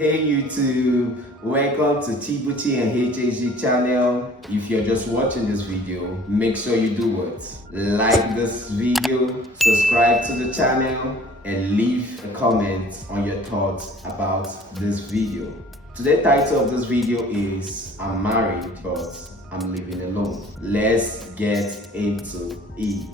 Hey YouTube, welcome to ChibuchiHHG channel. If you're just watching this video, make sure you do what? Like this video, subscribe to the channel, and leave a comment on your thoughts about this video. Today's title of this video is I'm married but I'm living alone. Let's get into it.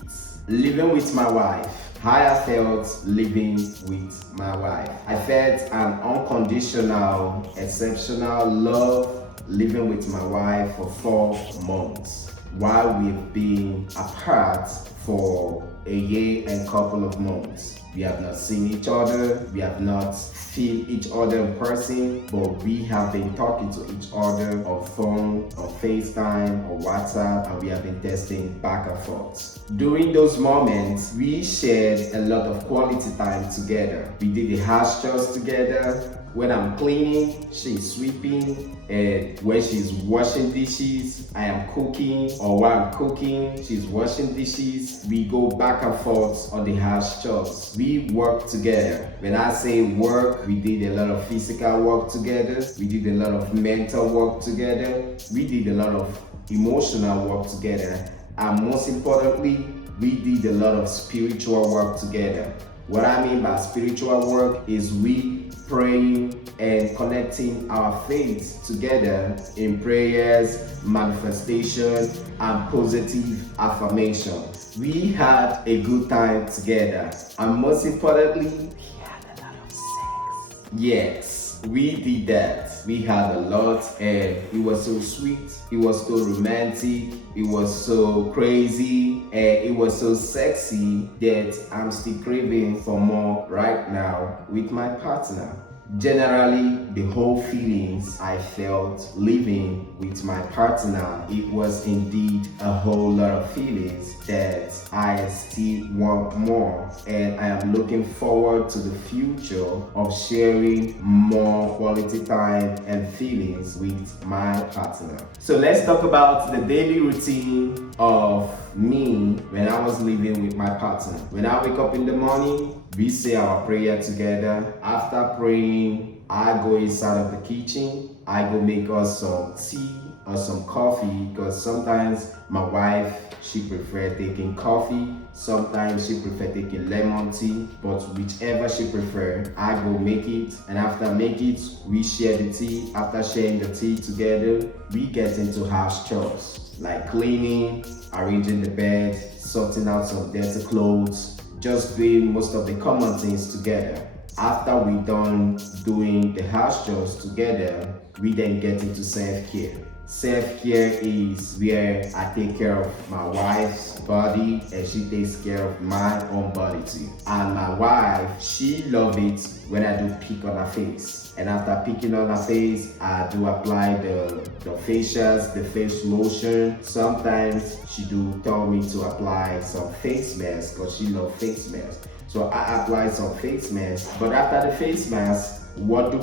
Living with my wife. How I felt living with my wife. I felt an unconditional, exceptional love living with my wife for 4 months while we've been apart for a year and couple of months. We have not seen each other, we have not feel each other in person, but we have been talking to each other on phone, on FaceTime, or WhatsApp, and we have been texting back and forth. During those moments, we shared a lot of quality time together. We did the house chores together. When I'm cleaning, she's sweeping, and when she's washing dishes, I am cooking, or while I'm cooking, she's washing dishes. We go back and forth on the house chores. We work together. When I say work, we did a lot of physical work together. We did a lot of mental work together. We did a lot of emotional work together. And most importantly, we did a lot of spiritual work together. What I mean by spiritual work is we praying and connecting our faith together in prayers, manifestation, and positive affirmation. We had a good time together, and most importantly, we had a lot of sex. Yes, we did that. We had a lot, and it was so sweet, it was so romantic, it was so crazy, and it was so sexy that I'm still craving for more right now with my partner. Generally, the whole feelings I felt living with my partner, it was indeed a whole lot of feelings that I still want more, and I am looking forward to the future of sharing more quality time and feelings with my partner. So let's talk about the daily routine of me when I was living with my partner. When I wake up in the morning, we say our prayer together. After praying, I go inside of the kitchen. I go make us some tea or some coffee, because sometimes my wife, she prefer taking coffee. Sometimes she prefer taking lemon tea, but whichever she prefer, I go make it. And after make it, we share the tea. After sharing the tea together, we get into house chores like cleaning, arranging the bed, sorting out some dirty clothes, just doing most of the common things together. After we done doing the house chores together, we then get into self-care. Self-care is where I take care of my wife's body and she takes care of my own body too. And my wife, she loves it when I do pick on her face. And after picking on her face, I do apply the facials, the face lotion. Sometimes she do tell me to apply some face mask because she loves face mask. So I apply some face mask. But after the face mask, what do?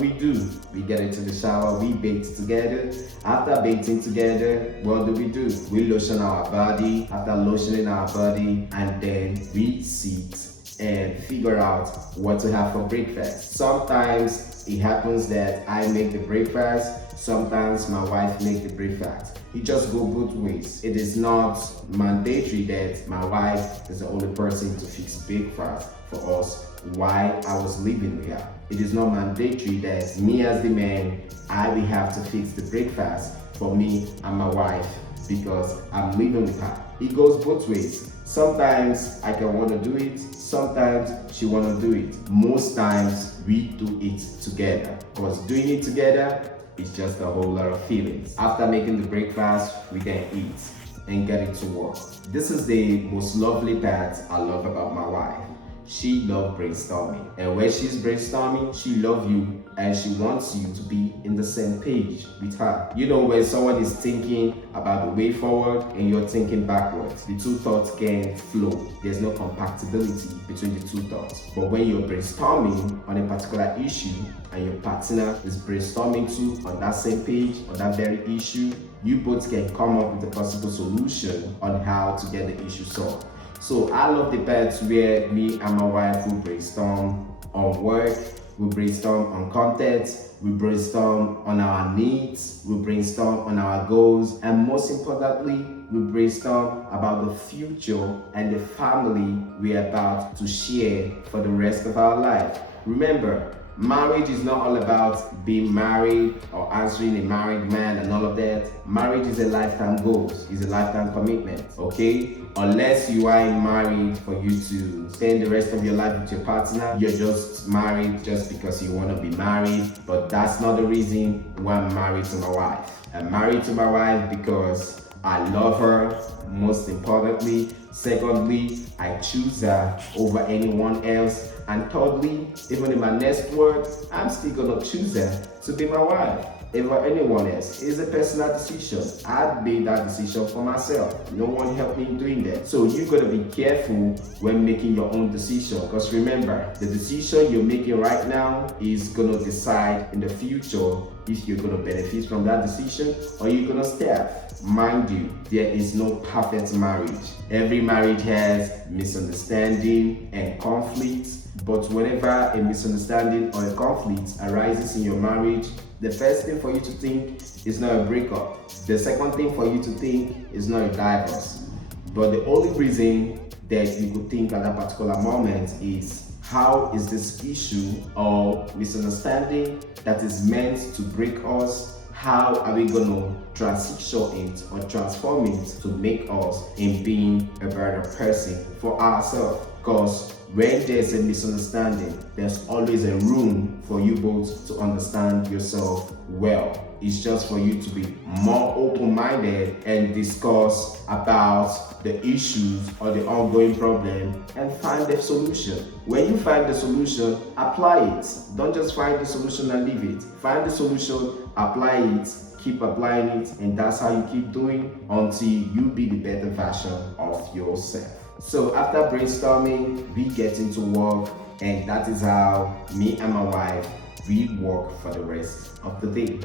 We get into the shower, we bathe together. After bathing together, what do? We lotion our body. After lotioning our body, and then we sit and figure out what to have for breakfast. Sometimes it happens that I make the breakfast, sometimes my wife makes the breakfast. It just goes both ways. It is not mandatory that my wife is the only person to fix breakfast for us while I was living with her. It is not mandatory that me as the man, I will have to fix the breakfast for me and my wife because I'm living with her. It goes both ways. Sometimes I can want to do it, sometimes she want to do it. Most times we do it together, because doing it together is just a whole lot of feelings. After making the breakfast, we then eat and get it to work. This is the most lovely part I love about my wife. She loves brainstorming, and when she's brainstorming, she loves you and she wants you to be in the same page with her. You know, when someone is thinking about the way forward and you're thinking backwards, the two thoughts can flow. There's no compatibility between the two thoughts. But when you're brainstorming on a particular issue and your partner is brainstorming too on that same page, on that very issue, you both can come up with a possible solution on how to get the issue solved. So I love the parts where me and my wife will brainstorm on work, we brainstorm on content, we brainstorm on our needs, we brainstorm on our goals, and most importantly, we brainstorm about the future and the family we are about to share for the rest of our life. Remember, marriage is not all about being married or answering a married man and all of that. Marriage is a lifetime goal, is a lifetime commitment, okay? Unless you are married for you to spend the rest of your life with your partner, you're just married just because you want to be married, but that's not the reason why I'm married to my wife. I'm married to my wife because I love her, most importantly. Secondly, I choose her over anyone else. And thirdly, even in my next words, I'm still gonna choose her to be my wife over anyone else. It's a personal decision. I made that decision for myself. No one helped me in doing that. So you gotta be careful when making your own decision, because remember, the decision you're making right now is gonna decide in the future if you're gonna benefit from that decision or you're gonna starve. Mind you, there is no perfect marriage. Every marriage has misunderstanding and conflicts, but whenever a misunderstanding or a conflict arises in your marriage, the first thing for you to think is not a breakup. The second thing for you to think is not a divorce. But the only reason that you could think at that particular moment is, how is this issue or misunderstanding that is meant to break us, how are we going to transition it or transform it to make us in being a better person for ourselves? Because when there's a misunderstanding, there's always a room for you both to understand yourself well. It's just for you to be more open-minded and discuss about the issues or the ongoing problem and find the solution. When you find the solution, apply it. Don't just find the solution and leave it. Find the solution, apply it, keep applying it, and that's how you keep doing until you be the better version of yourself. So after brainstorming, we get into work, and that is how me and my wife, we work for the rest of the day.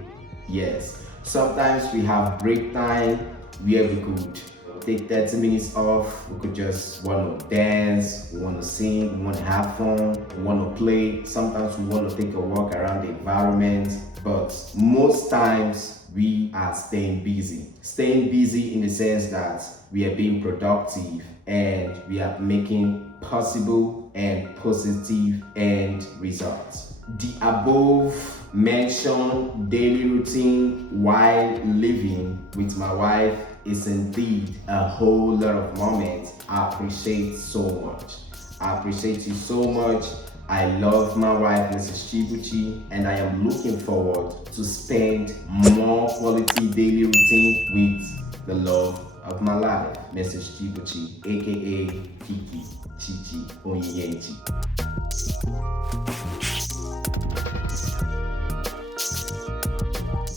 Yes, sometimes we have break time where we could take 30 minutes off. We could just want to dance, we want to sing, we want to have fun, we want to play. Sometimes we want to take a walk around the environment, but most times we are staying busy. Staying busy in the sense that we are being productive and we are making possible and positive end results. The above mentioned daily routine while living with my wife is indeed a whole lot of moments I appreciate so much. I appreciate you so much. I love my wife, Mrs. Chibuchi, and I am looking forward to spend more quality daily routine with the love of my life, Mrs. Chibuchi, aka Kiki, Chichi, Onyenchi.